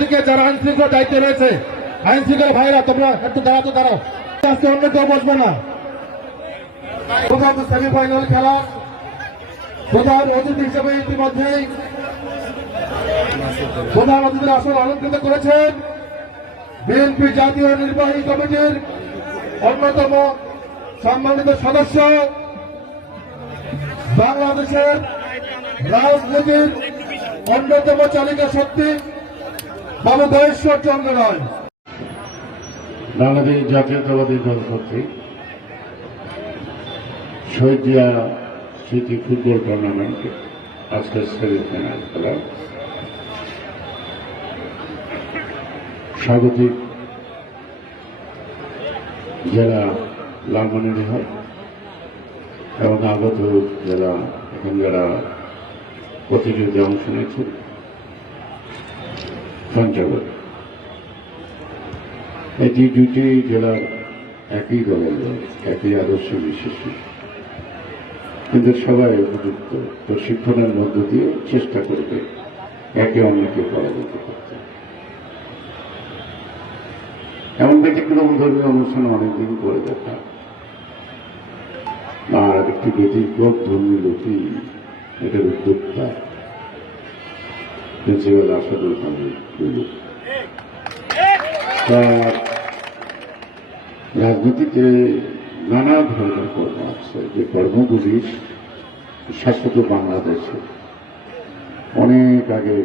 থেকে যারা আইন শৃঙ্খলা দায়িত্বে রয়েছে আইন শৃঙ্খলা ভাইরা, তোমরা একটু দাঁড়াতো দাঁড়াও। আজকে অন্য কেউ বসবে না। সেমিফাইনাল খেলা। প্রধান অতিথি হিসেবে ইতিমধ্যেই প্রধান অতিথির আসন অলঙ্কৃত করেছেন। বিএনপি জাতীয় নির্বাহী কমিটির অন্যতম সম্মানিত সদস্য। বাংলাদেশের রাজনীতির অন্যতম চালিকা শক্তি চন্দ্র রায় বাংলাদেশ জাতীয়তাবাদী দল কর্তৃক শহীদ জিয়া স্মৃতি ফুটবল টুর্নামেন্ট আজকের সেমিফাইনাল খেলা স্বাগতিক জেলা লালমনিরহাট এবং আগত জেলা এবং যারা প্রতিযোগিতা অংশ নিয়েছেন। পঞ্চগড়। এটি দুটি জেলার একই দলের একই আদর্শ বিশেষী। কিন্তু সবাই উপযুক্ত। প্রশিক্ষণের মধ্য দিয়ে চেষ্টা করবে একে অন্যকে পরাজিত করতে। এমন ব্যতিক্রম ধর্মীয় অনুষ্ঠান অনেকদিন করে দেখা। আর একটি ব্যতিক্রম ধর্মী লোকই এটার উদ্যোক্তা। প্রিন্সিপাল আসাদুল। তার রাজনীতিতে নানা ধরনের কর্ম আছে যে কর্মগুলি শাশ্বত বাংলাদেশে অনেক আগে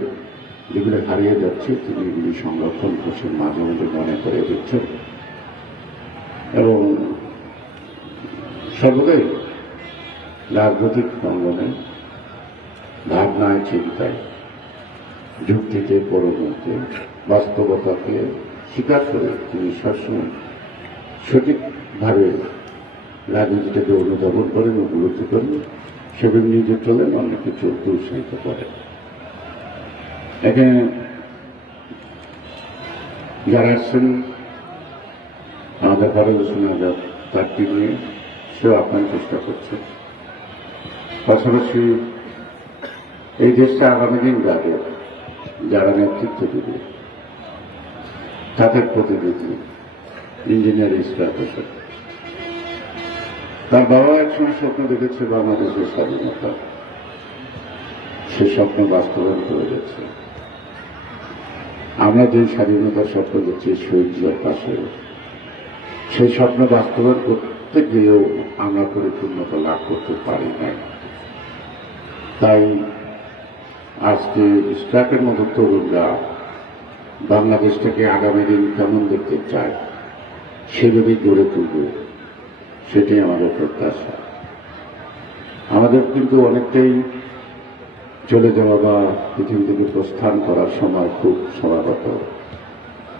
যেগুলো হারিয়ে যাচ্ছে তিনি এগুলি সংরক্ষণ করছেন মাঝে মাঝে মনে করে দিচ্ছেন এবং সর্বদাই রাজনৈতিক অঙ্গনে ভাবনায় চিন্তায় যুক্তিতে পরবর্তী বাস্তবতাকে স্বীকার করে তিনি সবসময় সঠিকভাবে রাজনীতিটাকে অনুধাবন করেন ও করেন। সেভাবে নিজে চলেন অন্যকে চলতে উৎসাহিত করেন। এখানে যারা আসছেন আমাদের পরিবেশনা তার টিম নিয়ে সেও আপনার চেষ্টা করছে। পাশাপাশি এই দেশটা আগামী দিন যাবে। যারা নেতৃত্ব দেবে, তাদের প্রতিনিধি ইঞ্জিনিয়ার ইসরাত হোসেন। তার বাবা একসময় স্বপ্ন দেখেছে বাংলাদেশের স্বাধীনতা। সে স্বপ্ন বাস্তবায়ন করে যাচ্ছে। আমরা যে স্বাধীনতার স্বপ্ন দেখছি, শহীদ জিয়ার পাশে, সেই স্বপ্ন বাস্তবায়ন করতে গিয়েও আমরা পরিপূর্ণতা লাভ করতে পারি না তাই আজকে স্ট্রাকের মতো তরুণরা বাংলাদেশটাকে আগামী দিন কেমন দেখতে চায় সেভাবেই গড়ে তুলব, সেটাই আমাদের প্রত্যাশা। আমাদের কিন্তু অনেকটাই চলে যাওয়া বা পৃথিবী থেকে প্রস্থান করার সময় খুব সমাগত।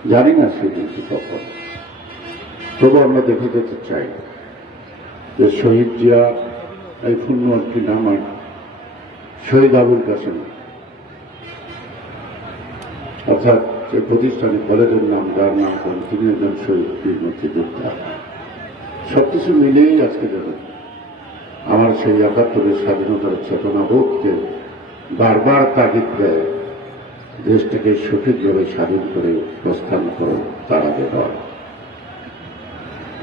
জানি না সেটি কি কখন। তবু আমরা দেখে যেতে চাই যে শহীদ জিয়া, এই পূর্ণ একটি নাম শহীদ আবুল কাসেম অর্থাৎ যে প্রতিষ্ঠানে কলেজের নাম, যার নাম করেন তিনি একজন শহীদ বীর মুক্তিযোদ্ধা। সবকিছু মিলেই আজকে যাবেন আমার সেই একাত্তরের স্বাধীনতার চেতনাবোধকে বারবার তাগিদ দেয়, দেশটাকে সঠিকভাবে স্বাধীন করে প্রস্থান করে তারা দেওয়া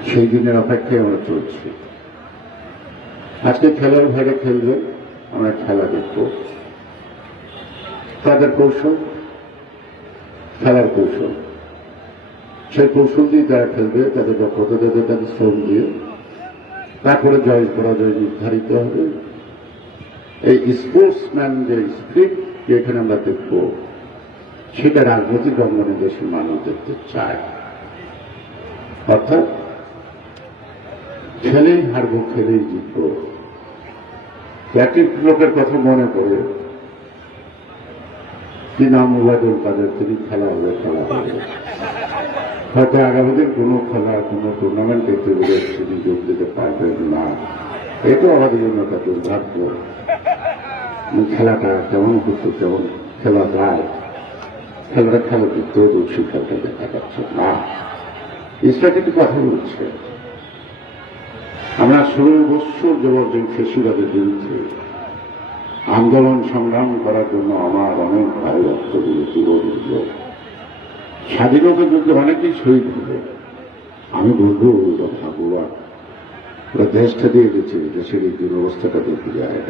সেই দিনের অপেক্ষায় আমরা চলছি। আজকে খেলার ভাগে খেলবে, আমরা খেলা দেখব। তাদের কৌশল খেলার কৌশল। সেই কৌশল দিয়ে তারা খেলবে, তাদের দক্ষতা দেবে তাদের শ্রম দিয়ে। তারপরে জয় পরাজয় নির্ধারিত হবে। এই স্পোর্টসম্যান যে স্পিরিট যেখানে আমরা দেখব, সেটা রাজনৈতিক অঙ্গনে দেশের মানুষ দেখতে চায়। অর্থাৎ খেলেই হারবো, খেলেই জিতবো। একটি লোকের কথা মনে পড়ে। কি নাম ওবায়দুল কাদের তিনি খেলা হবে, খেলা হয়তো আগামী দিন কোনো খেলা, কোনো টুর্নামেন্টে টেবিলে তিনি যোগ দিতে পারবেন না। এটাও আমাদের জন্য একটা দুর্ভাগ্য। খেলাটা কেমন করতো কেমন খেলা যায়। খেলাটা খেলা করতে সেই খেলাটা দেখা যাচ্ছে না। স্ট্র্যাটেজি কথা বলছে। আমরা ষোলো বৎসর জবরদস্ত ফেসিবাদের বিরুদ্ধে আন্দোলন সংগ্রাম করার জন্য আমার অনেক ভাই রক্ত দিয়ে জীবন স্বাধীনতা যুদ্ধে অনেকেই শহীদ হলো আমি বলব ওরা ভগবান ওরা দেশটা দিয়ে গেছে দেশের এই দুরবস্থাটা দেখে যায়।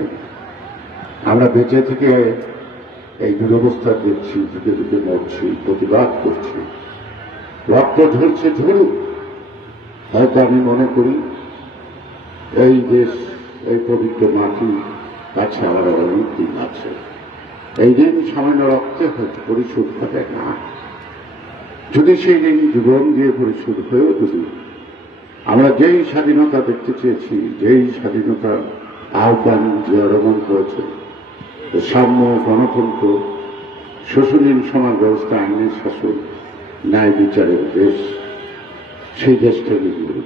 আমরা বেঁচে থেকে এই দুরবস্থা দেখছি, যুগে যুগে মরছি, প্রতিবাদ করছি। রক্ত ঝরছে, ঝরুক। হয়তো আমি মনে করি, এই দেশ, এই পবিত্র মাটি কাছে আমার অনেক আছে। এই দিন সামান্য রক্তে হয়তো পরিশোধ হবে না। যদি সেই দিন জীবন দিয়ে পরিশোধ হয়েও যদি। আমরা যেই স্বাধীনতা দেখতে চেয়েছি, যেই স্বাধীনতা আহ্বান যে রোমন করেছে সাম্য গণতন্ত্র শোষণীয় সমাজ ব্যবস্থা, আইনের শাসন, ন্যায় বিচারের দেশ, সেই দেশটা বিজয়ী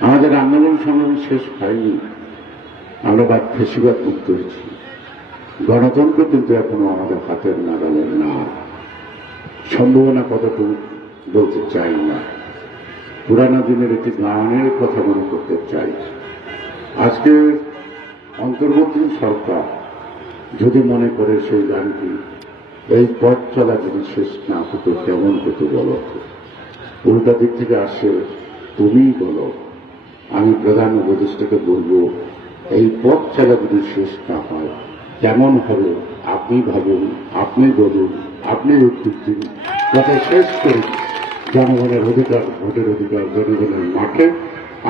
আমাদের আন্দোলন সংগ্রাম শেষ হয়নি। আমরা বাদ ফেসিবাদ মুক্ত হয়েছি। গণতন্ত্র কিন্তু এখনও আমাদের হাতের নাগালে না। সম্ভাবনা কতটুকু বলতে চাই না। পুরানো দিনের একটি গানের কথা মনে করতে চাই। আজকে অন্তর্বর্তী সরকার যদি মনে করে সেই গানটি, এই পথ চলা যদি শেষ না হতো, কেমন হতো বলো? উল্টা দিক থেকে আসে, তুমিই বলো। আমি প্রধান উপদেষ্টাকে বলব এই পথ চলা যদি শেষ না হয়, যেমন হবে আপনি ভাবুন, আপনি বলুন, আপনি উত্তর দিন। যাতে শেষ করি জনগণের অধিকার, ভোটের অধিকার, জনগণের মাঠে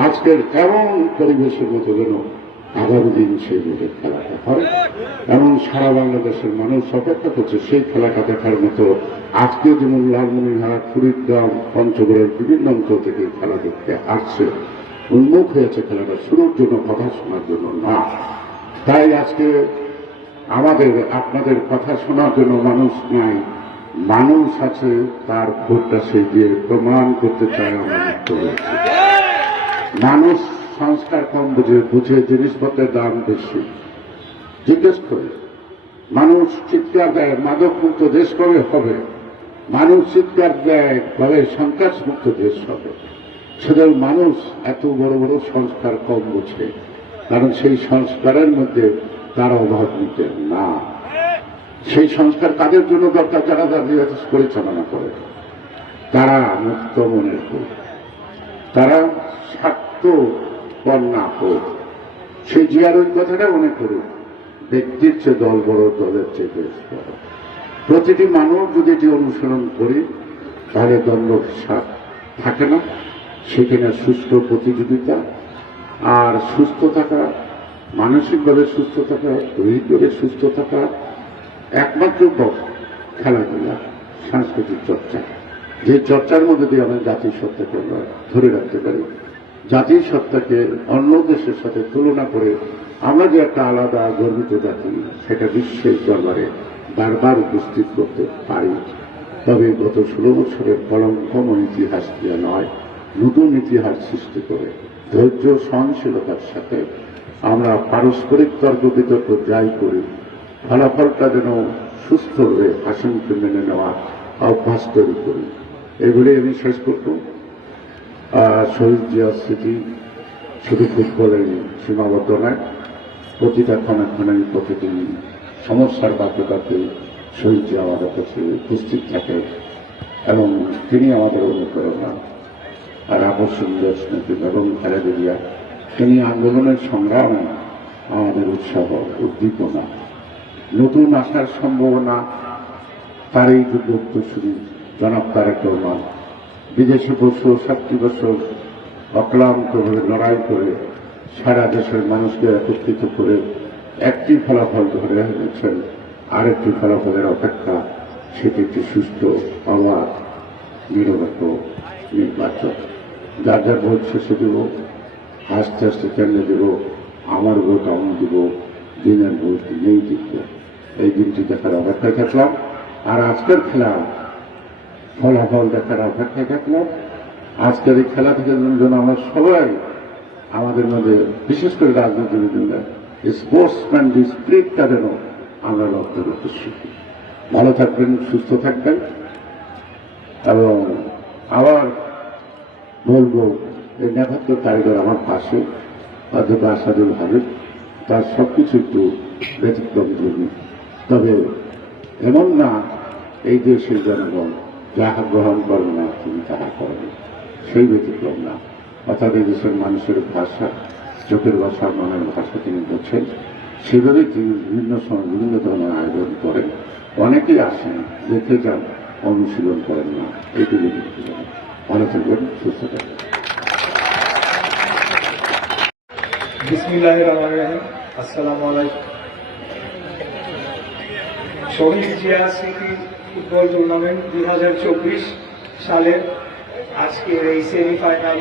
আজকের এমন পরিবেশের মতো যেন আগামী দিন সেই ভোটের খেলাটা হয়। এমন সারা বাংলাদেশের মানুষ অপেক্ষা করছে সেই খেলাটা দেখার মতো আজকে যেমন লালমনিরহাট কুড়িগ্রাম পঞ্চগড়ের বিভিন্ন অঞ্চল থেকে খেলা দেখতে আসছে। উন্মুখ হয়েছে খেলাটা, শুরুর জন্য, কথা শোনার জন্য না। তাই আজকে আমাদের, আপনাদের কথা শোনার জন্য মানুষ নাই, মানুষ আছে, তার ভোটটা সে দিয়ে প্রমাণ করতে চায় আমরা মুক্ত হয়েছে মানুষ সংস্কার কম বুঝে বুঝে জিনিসপত্রের দাম বেশি। জিজ্ঞেস করে, মানুষ চিৎকার দেয় মাদক মুক্ত দেশ কবে হবে? মানুষ চিৎকার দেয় কবে সন্ত্রাস মুক্ত দেশ হবে। সেদের মানুষ এত বড় বড় সংস্কার কম বুঝে। কারণ সেই সংস্কারের মধ্যে তার অভাব নিতে না। সেই সংস্কার কাদের জন্য দরকার? যারা দাঁড়িয়ে পরিচালনা করে। তারা মুক্ত মনের হোক। তারা স্বার্থ কন্যা হোক। সেই জিয়ার ওই কথাটা মনে করুন। ব্যক্তির চেয়ে দল বড়, দলের চেয়ে দেশ বড়। প্রতিটি মানুষ যদি এটি অনুসরণ করি, তাহলে দ্বন্দ্ব থাকে না। সেখানে সুস্থ প্রতিযোগিতা আর সুস্থ থাকা, মানসিকভাবে সুস্থ থাকা দৈহিকভাবে সুস্থ থাকা একমাত্র খেলাধুলা, সাংস্কৃতিক চর্চা। যে চর্চার মধ্যে দিয়ে আমরা জাতির সত্তাকে আমরা ধরে রাখতে পারি। জাতির সত্তাকে অন্য দেশের সাথে তুলনা করে আমরা যে একটা আলাদা গর্বিত জাতি, সেটা বিশ্বের দরবারে বারবার উপস্থিত করতে পারি। তবে গত ষোলো বছরের কলঙ্কম ইতিহাস দিয়ে নয় নতুন ইতিহাস সৃষ্টি করে, ধৈর্য সহনশীলতার সাথে আমরা পারস্পরিক তর্ক বিতর্ক যাই করি, ফলাফলটা যেন সুস্থভাবে হাসিমুখে মেনে নেওয়া অভ্যাস তৈরি করি। এগুলি আমি শেষ করব। শহীদ জিয়া স্মৃতি, শুধু ফুটবলের সীমাবদ্ধ নয়, প্রতিটা ক্ষণে ক্ষণে প্রতিদিন সমস্যার বাকে শহীদ জিয়া আমাদের কাছে উপস্থিত থাকে এবং তিনি আমাদের অনুপ্রেরণা। আর আকর্ষণ খালেদা জিয়া, তিনি আন্দোলনের সংগ্রাম আমাদের উৎসাহ, উদ্দীপনা। নতুন আসার সম্ভাবনা, তার এই যুদ্ধ উত্তরসূরি জনাব তারেক রহমান, বিদেশে বছর সাতটি বছর অক্লান্তভাবে লড়াই করে সারা দেশের মানুষকে একত্রিত করে একটি ফলাফল ধরে এনেছেন, আরেকটি ফলাফলের অপেক্ষা সেটি একটি সুস্থ, অবাধ, নিরপেক্ষ নির্বাচন। যার যার ভোট শেষে দেব আস্তে আস্তে কেন্দ্রে দেব, আমার ভোট আমি দেব, দিনের ভোট, দিনেই জিতব। এই দিনটি দেখার অপেক্ষায় থাকলাম। আর আজকের খেলা ফলাফল দেখার অপেক্ষায় থাকলাম। আজকের এই খেলা থেকে যেন আমরা সবাই আমাদের মধ্যে, বিশেষ করে রাজনীতিবিদরা স্পোর্টসম্যান স্প্রিটটা যেন আমরা লক্ষ্য করতে শিখি। ভালো থাকবেন, সুস্থ থাকবেন। এবং আবার বলব এই নেপথ্য কারিগর আমার পাশে, অধ্যক্ষ আসাদুল হাবিব তার সবকিছু একটু ব্যতিক্রম ধর্মী। তবে এমন না, এই দেশের জনগণ যাহা গ্রহণ করে না, তিনি তাহা করেন সেই ব্যতিক্রম না। অর্থাৎ এই দেশের মানুষের ভাষা, চোখের ভাষা, মনের ভাষা তিনি বোঝেন। সেভাবে তিনি বিভিন্ন সময় বিভিন্ন ধরনের আয়োজন করেন। অনেকেই আসেন, দেখে যান, অনুশীলন করেন না। এটুকু ভালো সুস্থ থাকবেন আলাইকুম। শহীদ জিয়া ফুটবল টুর্নামেন্ট দুই হাজার চব্বিশ সালের আজকের এই সেমিফাইনাল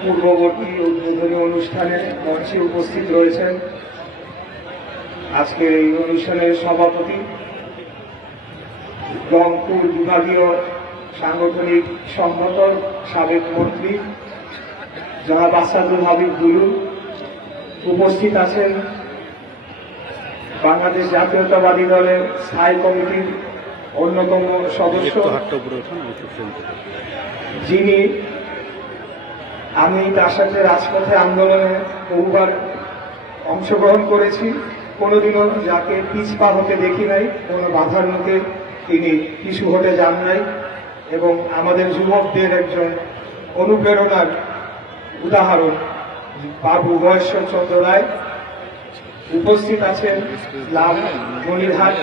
পূর্ববর্তী উদ্বোধনী অনুষ্ঠানে মঞ্চে উপস্থিত রয়েছেন। আজকের এই অনুষ্ঠানের সভাপতি রংপুর বিভাগীয় সাংগঠনিক সংগঠন সাবেক মন্ত্রী জনাব আসাদুল হাবিব গুরু উপস্থিত আছেন বাংলাদেশ জাতীয়তাবাদী দলের স্থায়ী কমিটির অন্যতম সদস্য। যিনি আমি তার সাথে রাজপথে আন্দোলনে বহুবার অংশগ্রহণ করেছি। কোনোদিনও যাকে পিছপা হতে দেখি নাই কোনো বাধার মুখে তিনি কিছু হতে যান নাই এবং আমাদের যুবকদের একজন অনুপ্রেরণার উদাহরণ, বাবু মহেশ্বর চন্দ্র রায়। উপস্থিত আছেন মনিরহাট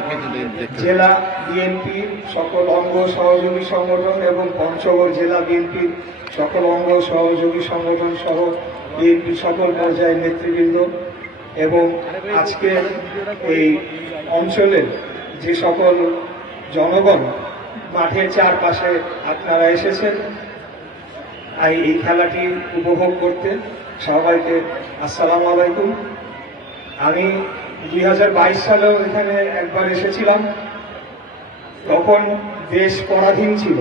জেলা বিএনপি সকল অঙ্গ সহযোগী সংগঠন এবং পঞ্চগড় জেলা বিএনপির সকল অঙ্গ সহযোগী সংগঠন সহ বিএনপির সকল পর্যায়ের নেতৃবৃন্দ এবং আজকে এই অঞ্চলের যে সকল জনগণ মাঠের চারপাশে আপনারা এসেছেন। আর এই খেলাটি উপভোগ করতে সবাইকে আসসালামু আলাইকুম। আমি দুই হাজার বাইশ সালেও এখানে একবার এসেছিলাম। তখন দেশ পরাধীন ছিল।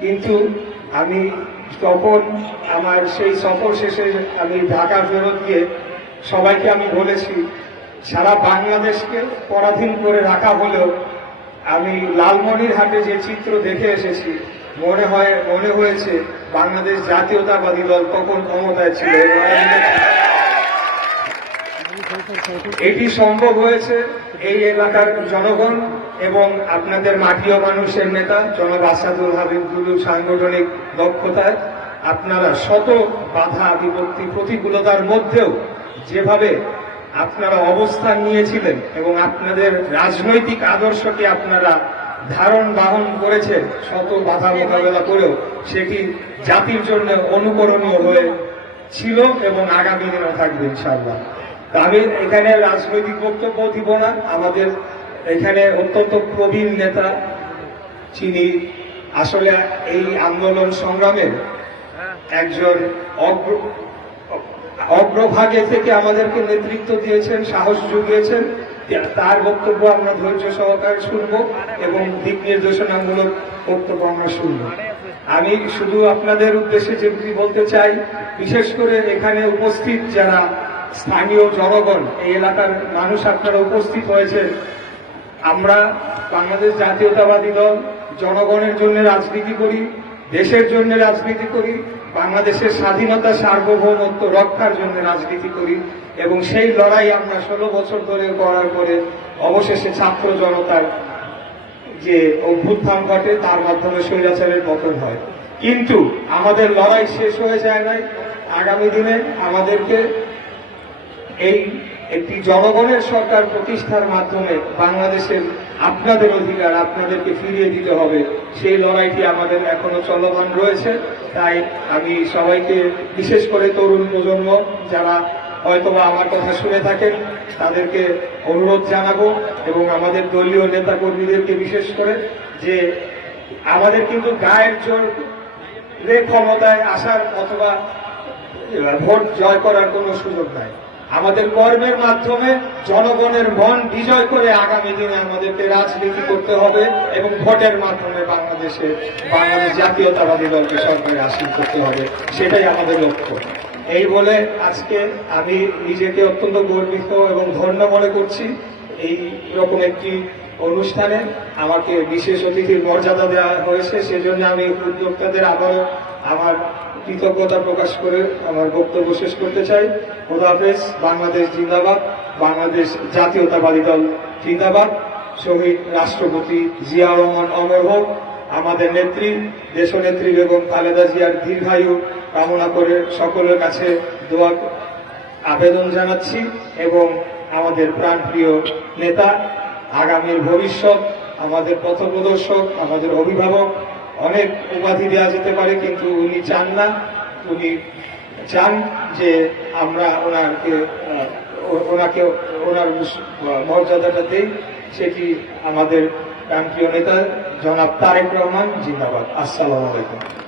কিন্তু আমি তখন আমার সেই সফর শেষে আমি ঢাকা ফেরত গিয়ে সবাইকে আমি বলেছি, সারা বাংলাদেশকে পরাধীন করে রাখা হলেও আমি লালমনির হাটে যে চিত্র দেখে এসেছি, মনে হয়, মনে হয়েছে বাংলাদেশ জাতীয়তাবাদী দল তখন ক্ষমতায় ছিল। এটি সম্ভব হয়েছে এই এলাকার জনগণ এবং আপনাদের মাটিও মানুষের নেতা, জনাব আসাদুল হাবিবুল সাংগঠনিক দক্ষতায়। আপনারা শত বাধা, বিপত্তি, প্রতিকূলতার মধ্যেও যেভাবে আপনারা অবস্থান নিয়েছিলেন এবং আপনাদের রাজনৈতিক আদর্শকে আপনারা ধারণ বাহন করেছেন, শত বাধা মোকাবেলা করেও, সেটি জাতির জন্য অনুকরণীয় হয়ে ছিল এবং আগামী দিনেও থাকবে ইনশাআল্লাহ। আমি এখানে রাজনৈতিক বক্তব্য দিব না। আমাদের এখানে অত্যন্ত প্রবীণ নেতা, যিনি আসলে এই আন্দোলন সংগ্রামের একজন অগ্র- অগ্রভাগে থেকে আমাদেরকে নেতৃত্ব দিয়েছেন, সাহস জুগিয়েছেন। তার বক্তব্য আমরা ধৈর্য সহকারে শুনব এবং দিক নির্দেশনামূলক বক্তব্য আমরা শুনব। আমি শুধু আপনাদের উদ্দেশ্যে যেগুলি বলতে চাই, বিশেষ করে এখানে উপস্থিত যারা স্থানীয় জনগণ, এই এলাকার মানুষ আপনারা উপস্থিত হয়েছেন, আমরা বাংলাদেশ জাতীয়তাবাদী দল, জনগণের জন্য রাজনীতি করি, দেশের জন্য রাজনীতি করি বাংলাদেশের স্বাধীনতা সার্বভৌমত্ব রক্ষার জন্য রাজনীতি করি এবং সেই লড়াই আমরা ষোলো বছর ধরে করার পরে অবশেষে ছাত্র জনতার যে অভ্যুত্থান ঘটে, তার মাধ্যমে স্বৈরাচারের পতন হয়। কিন্তু আমাদের লড়াই শেষ হয়ে যায় নাই। আগামী দিনে আমাদেরকে এই একটি জনগণের সরকার প্রতিষ্ঠার মাধ্যমে বাংলাদেশের আপনাদের অধিকার আপনাদেরকে ফিরিয়ে দিতে হবে। সেই লড়াইটি আমাদের এখনও চলমান রয়েছে। তাই আমি সবাইকে, বিশেষ করে তরুণ প্রজন্ম, যারা হয়তোবা আমার কথা শুনে থাকেন, তাদেরকে অনুরোধ জানাব এবং আমাদের দলীয় নেতা কর্মীদেরকে বিশেষ করে যে আমাদের কিন্তু গায়ের জোর রে ক্ষমতায় আসার অথবা ভোট জয় করার কোনো সুযোগ নাই। আমাদের কর্মের মাধ্যমে জনগণের মন বিজয় করে আগামী দিনে আমাদেরকে রাজনীতি করতে হবে এবং ভোটের মাধ্যমে বাংলাদেশে, বাংলাদেশ জাতীয়তাবাদী দলকে সরকারে আসীন করতে হবে, সেটাই আমাদের লক্ষ্য। এই বলে আজকে আমি নিজেকে অত্যন্ত গর্বিত এবং ধন্য মনে করছি এই রকম একটি অনুষ্ঠানে। আমাকে বিশেষ অতিথির মর্যাদা দেওয়া হয়েছে, সেজন্য আমি উদ্যোক্তাদের আবারও আমার কৃতজ্ঞতা প্রকাশ করে আমার বক্তব্য শেষ করতে চাই। খোদাফেজ বাংলাদেশ জিন্দাবাদ, বাংলাদেশ জাতীয়তাবাদী দল জিন্দাবাদ। শহীদ রাষ্ট্রপতি জিয়া রহমান অমর হোক, আমাদের নেত্রী, দেশনেত্রী বেগম খালেদা জিয়ার দীর্ঘায়ু কামনা করে সকলের কাছে দোয়া আবেদন জানাচ্ছি এবং আমাদের প্রাণপ্রিয় নেতা, আগামীর ভবিষ্যৎ, আমাদের পথপ্রদর্শক, আমাদের অভিভাবক অনেক উপাধি দেওয়া যেতে পারে, কিন্তু উনি চান না। উনি চান যে আমরা ওনাকে ওনাকে, ওনার মর্যাদাটা দিই। সেটি আমাদের প্রান্তীয় নেতা, জনাব তারেক রহমান জিন্দাবাদ। আসসালামু আলাইকুম।